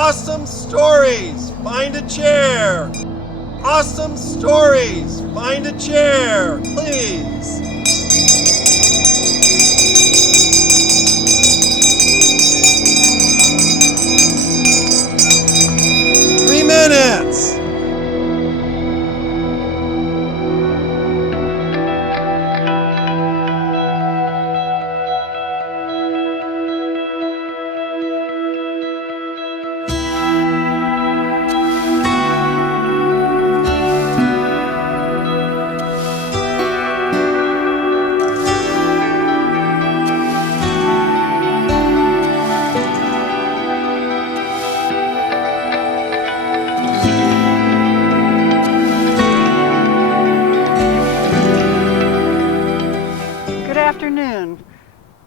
Awesome stories, find a chair. Awesome stories, find a chair, please. Three minutes.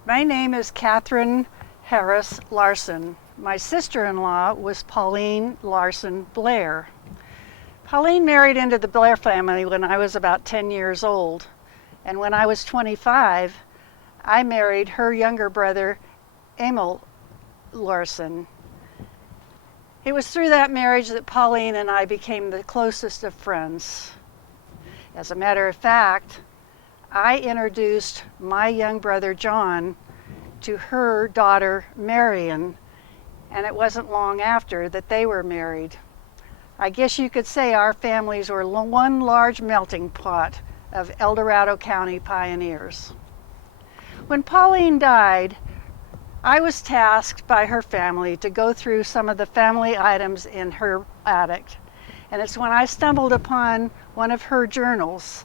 My name is Katherine Harris Larsen. My sister-in-law was Pauline Larsen Blair. Pauline married into the Blair family when I was about 10 years old, and when I was 25, I married her younger brother, Emil Larsen. It was through that marriage that Pauline and I became the closest of friends. As a matter of fact, I introduced my young brother John to her daughter Marion, and it wasn't long after that they were married. I guess you could say our families were one large melting pot of El Dorado County pioneers. When Pauline died, I was tasked by her family to go through some of the family items in her attic, and it's when I stumbled upon one of her journals.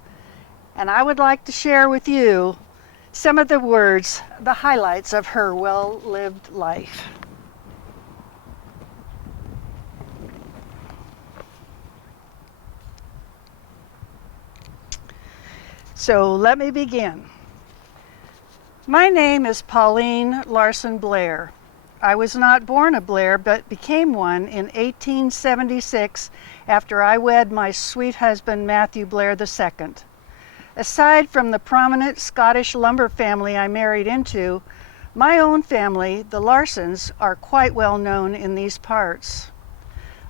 And I would like to share with you some of the words, the highlights of her well-lived life. So let me begin. My name is Pauline Larsen Blair. I was not born a Blair, but became one in 1876 after I wed my sweet husband, Matthew Blair II. Aside from the prominent Scottish lumber family I married into, my own family, the Larsens, are quite well known in these parts.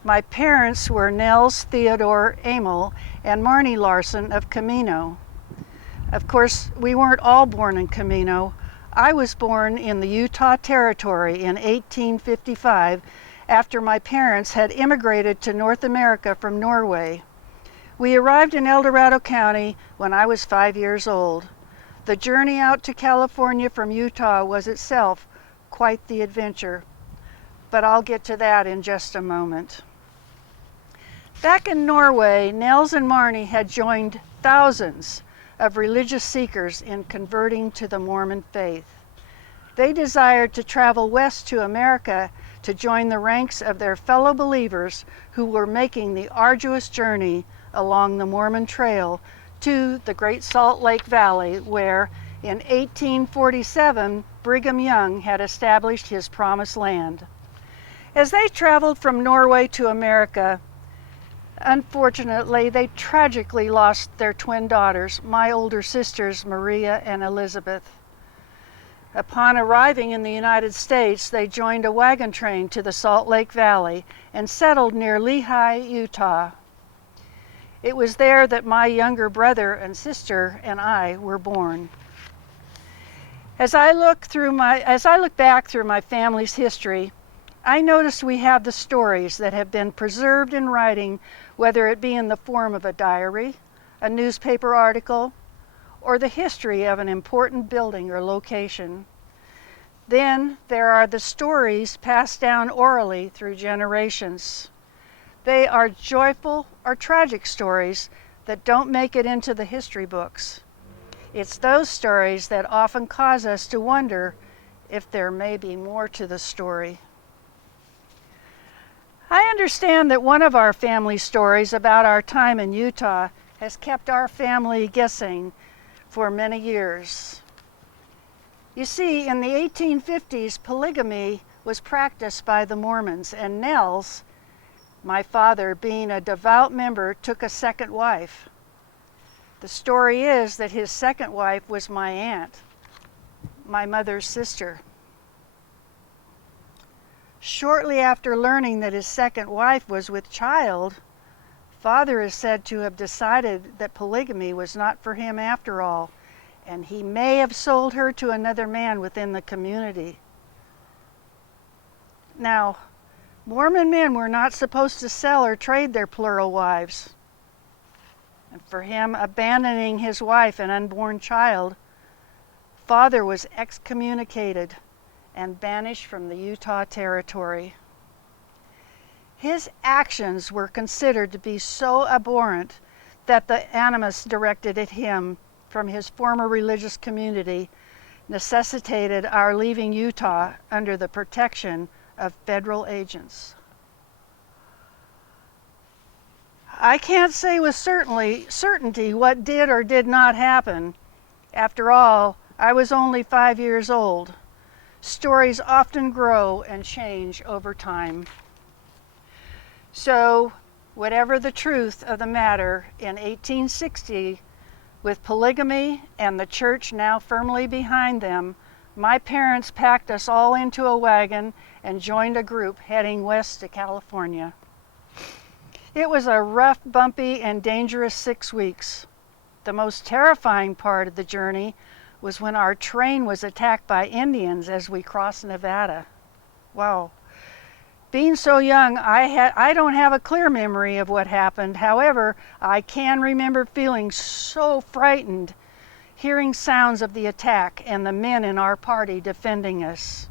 My parents were Nels Theodore Emil and Marnie Larsen of Camino. Of course, we weren't all born in Camino. I was born in the Utah Territory in 1855 after my parents had immigrated to North America from Norway. We arrived in El Dorado County when I was 5 years old. The journey out to California from Utah was itself quite the adventure, but I'll get to that in just a moment. Back in Norway, Nels and Marnie had joined thousands of religious seekers in converting to the Mormon faith. They desired to travel west to America to join the ranks of their fellow believers who were making the arduous journey along the Mormon Trail to the Great Salt Lake Valley, where in 1847 Brigham Young had established his promised land. As they traveled from Norway to America, unfortunately, they tragically lost their twin daughters, my older sisters Maria and Elizabeth. Upon arriving in the United States, they joined a wagon train to the Salt Lake Valley and settled near Lehi, Utah. It was there that my younger brother and sister and I were born. As I look back through my family's history, I notice we have the stories that have been preserved in writing, whether it be in the form of a diary, a newspaper article, or the history of an important building or location. Then there are the stories passed down orally through generations. They are joyful or tragic stories that don't make it into the history books. It's those stories that often cause us to wonder if there may be more to the story. I understand that one of our family stories about our time in Utah has kept our family guessing for many years. You see, in the 1850s, polygamy was practiced by the Mormons, and Nels, my father, being a devout member, took a second wife. The story is that his second wife was my aunt, my mother's sister. Shortly after learning that his second wife was with child, Father is said to have decided that polygamy was not for him after all, and he may have sold her to another man within the community. Now, Mormon men were not supposed to sell or trade their plural wives. And for him abandoning his wife and unborn child, Father was excommunicated and banished from the Utah Territory. His actions were considered to be so abhorrent that the animus directed at him from his former religious community necessitated our leaving Utah under the protection of federal agents. I can't say with certainty what did or did not happen. After all, I was only 5 years old. Stories often grow and change over time. So, whatever the truth of the matter, in 1860, with polygamy and the church now firmly behind them, my parents packed us all into a wagon and joined a group heading west to California. It was a rough, bumpy, and dangerous 6 weeks. The most terrifying part of the journey was when our train was attacked by Indians as we crossed Nevada. Wow. Being so young, I don't have a clear memory of what happened. However, I can remember feeling so frightened, hearing sounds of the attack and the men in our party defending us.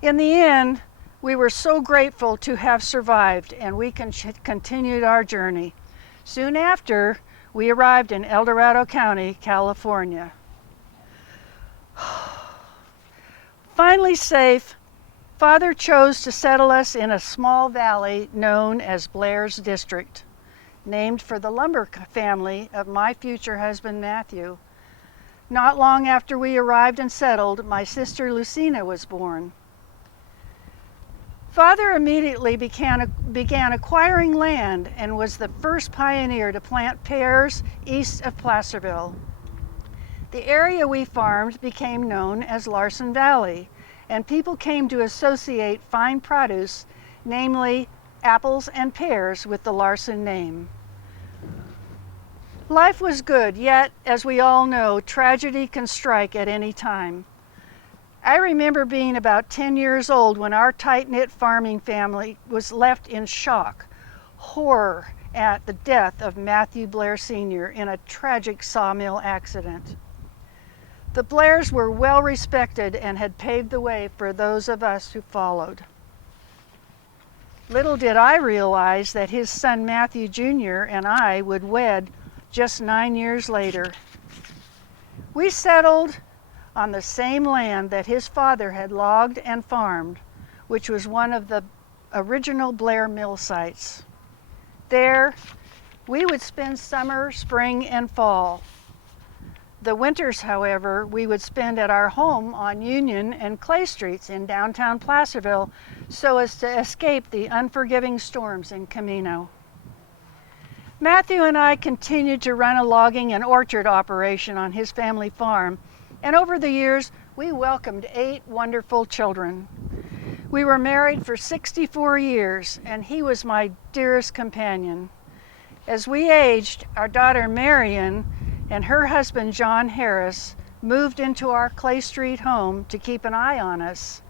In the end, we were so grateful to have survived, and we continued our journey. Soon after, we arrived in El Dorado County, California. Finally safe, Father chose to settle us in a small valley known as Blair's District, named for the lumber family of my future husband, Matthew. Not long after we arrived and settled, my sister Lucina was born. Father immediately began acquiring land and was the first pioneer to plant pears east of Placerville. The area we farmed became known as Larsen Valley, and people came to associate fine produce, namely apples and pears, with the Larsen name. Life was good, yet, as we all know, tragedy can strike at any time. I remember being about 10 years old when our tight-knit farming family was left in shock, horror at the death of Matthew Blair Sr. in a tragic sawmill accident. The Blairs were well respected and had paved the way for those of us who followed. Little did I realize that his son Matthew Jr. and I would wed just 9 years later. We settled on the same land that his father had logged and farmed, which was one of the original Blair mill sites. There, we would spend summer, spring, and fall. The winters, however, we would spend at our home on Union and Clay Streets in downtown Placerville so as to escape the unforgiving storms in Camino. Matthew and I continued to run a logging and orchard operation on his family farm, and over the years, we welcomed 8 wonderful children. We were married for 64 years, and he was my dearest companion. As we aged, our daughter Marion and her husband John Harris moved into our Clay Street home to keep an eye on us.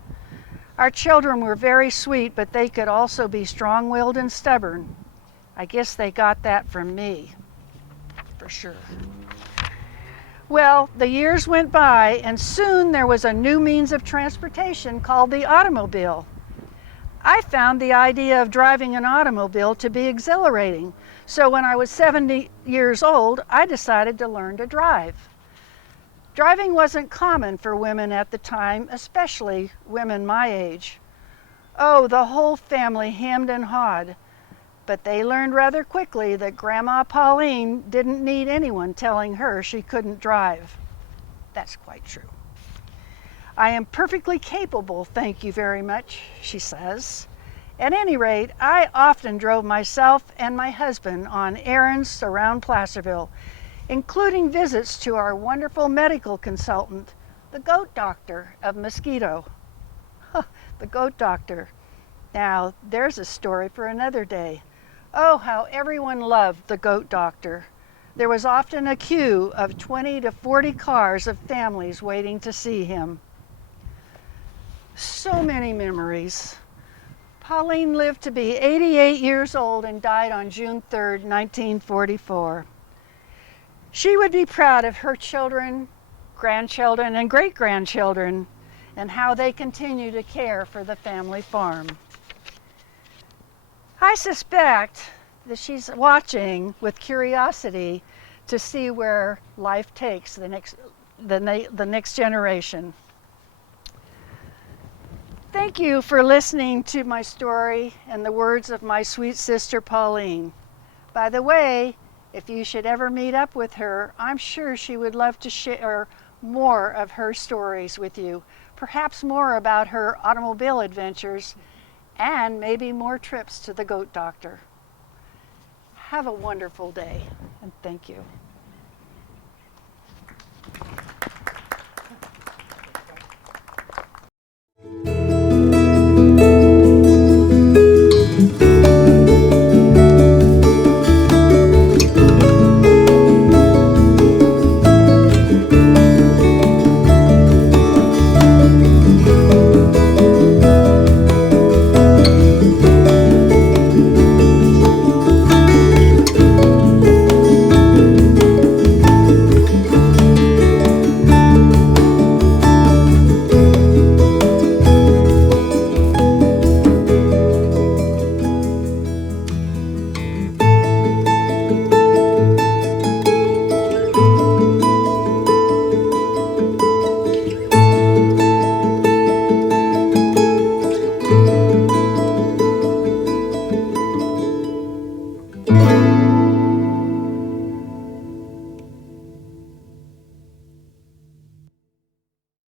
Our children were very sweet, but they could also be strong-willed and stubborn. I guess they got that from me, for sure. Well, the years went by, and soon there was a new means of transportation called the automobile. I found the idea of driving an automobile to be exhilarating, so when I was 70 years old, I decided to learn to drive. Driving wasn't common for women at the time, especially women my age. Oh, the whole family hemmed and hawed, but they learned rather quickly that Grandma Pauline didn't need anyone telling her she couldn't drive. That's quite true. I am perfectly capable, thank you very much, she says. At any rate, I often drove myself and my husband on errands around Placerville, including visits to our wonderful medical consultant, the goat doctor of Mosquito. The goat doctor. Now, there's a story for another day. Oh, how everyone loved the goat doctor. There was often a queue of 20 to 40 cars of families waiting to see him. So many memories. Pauline lived to be 88 years old and died on June 3rd, 1944. She would be proud of her children, grandchildren, and great-grandchildren and how they continue to care for the family farm. I suspect that she's watching with curiosity to see where life takes the next generation. Thank you for listening to my story and the words of my sweet sister Pauline. By the way, if you should ever meet up with her, I'm sure she would love to share more of her stories with you, perhaps more about her automobile adventures and maybe more trips to the goat doctor. Have a wonderful day, and thank you.